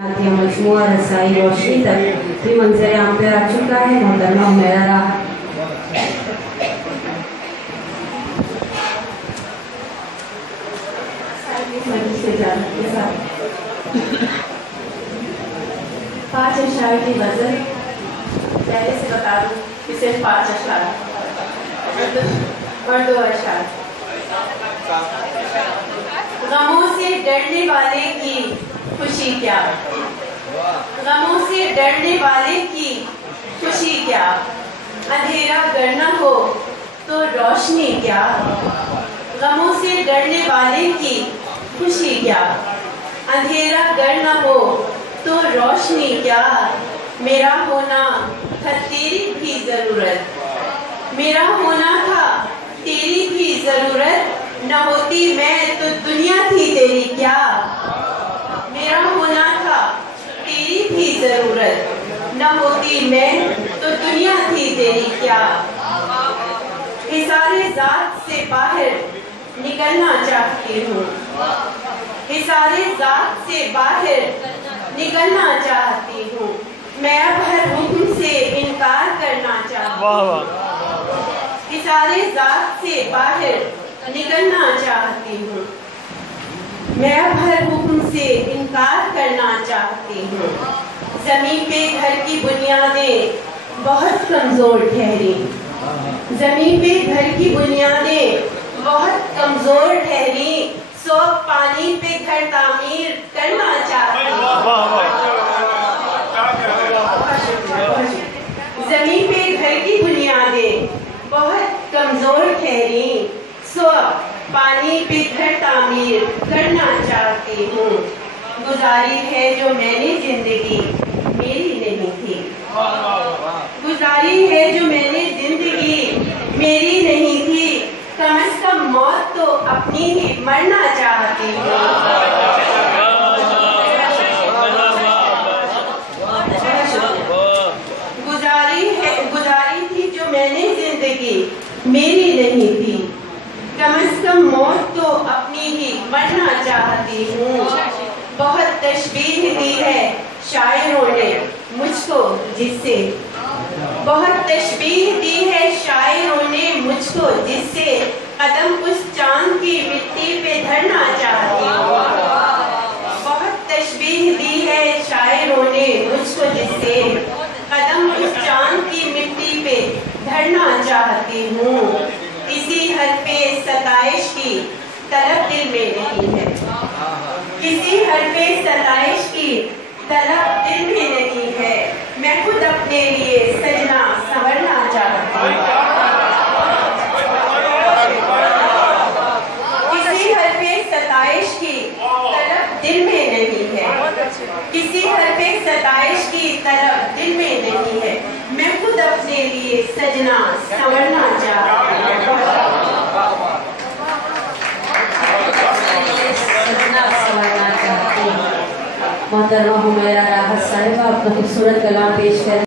मजमुआ रसाई रोशनी तक भी मंजर आम पे आ चुका है। मोहतरमा हुमैरा राहा पाँच अशार की वजन पहले से बता दूं कि सिर्फ 5 अशार और 2 अशार। गमों से डरने वाले की खुशी क्या, गमों से डरने वाले की खुशी क्या, अंधेरा गर न हो तो रोशनी क्या। गमों से डरने वाले की खुशी क्या, अंधेरा गर न हो तो रोशनी क्या। मेरा होना था तेरी भी जरूरत, मेरा होना था तेरी भी जरूरत, न होती मैं तो दुनिया थी तेरी क्या। मेरा होना था तेरी भी जरूरत, न होती मैं तो दुनिया थी तेरी क्या। हिसारे ज़ात से बाहर निकलना चाहती हूँ, हिसारे ज़ात से बाहर निकलना चाहती हूँ। मैं अब हर हुक्म से इनकार करना चाहती हूँ, हिसारे ज़ात से बाहर निकलना चाहती हूँ। मैं अब हर हुक्म से इनकार करना चाहती हूँ। ज़मीन पे घर की बुनियादें बहुत कमज़ोर ठहरी, ज़मीन पे घर की बुनियादें बहुत कमज़ोर ठहरी, सो पानी पे घर तामीर करना चाहती हूँ। ज़मीन पे घर की बुनियादें बहुत कमज़ोर ठहरी, सो पानी पे घर तामीर करना चाहती हूँ। गुजारी है जो मैंने जिंदगी मेरी नहीं थी, गुजारी है जो मैंने जिंदगी मेरी नहीं थी, कम से कम मौत तो अपनी ही मरना चाहती हूँ। गुजारी थी जो मैंने जिंदगी मेरी नहीं थी, कम से कम मौत तो अपनी ही मरना चाहती हूँ। बहुत तशबीह दी है शायरों ने मुझको जिससे, बहुत तशबीह दी है शायरों ने मुझको जिससे, कदम उस चांद की मिट्टी पे धरना चाहती हूँ। बहुत तशबीह दी है शायरों ने मुझको जिससे, कदम उस चांद की मिट्टी पे धरना चाहती हूँ। किसी हरफे सताइश की तलब दिल में नहीं है, किसी हरफे सताइश की तलब दिल में नहीं है, मैं खुद अपने लिए सजना संवरना चाहती हूँ। किसी हरफे सताइश की तलब दिल में नहीं है, किसी हरफे सताइश की तलब दिल में नहीं है, मैं खुद अपने लिए सजना संवरना चाहती हूँ। मोहतरमा हुमैरा राहा साहिबा अपना खूबसूरत कलाम पेश कर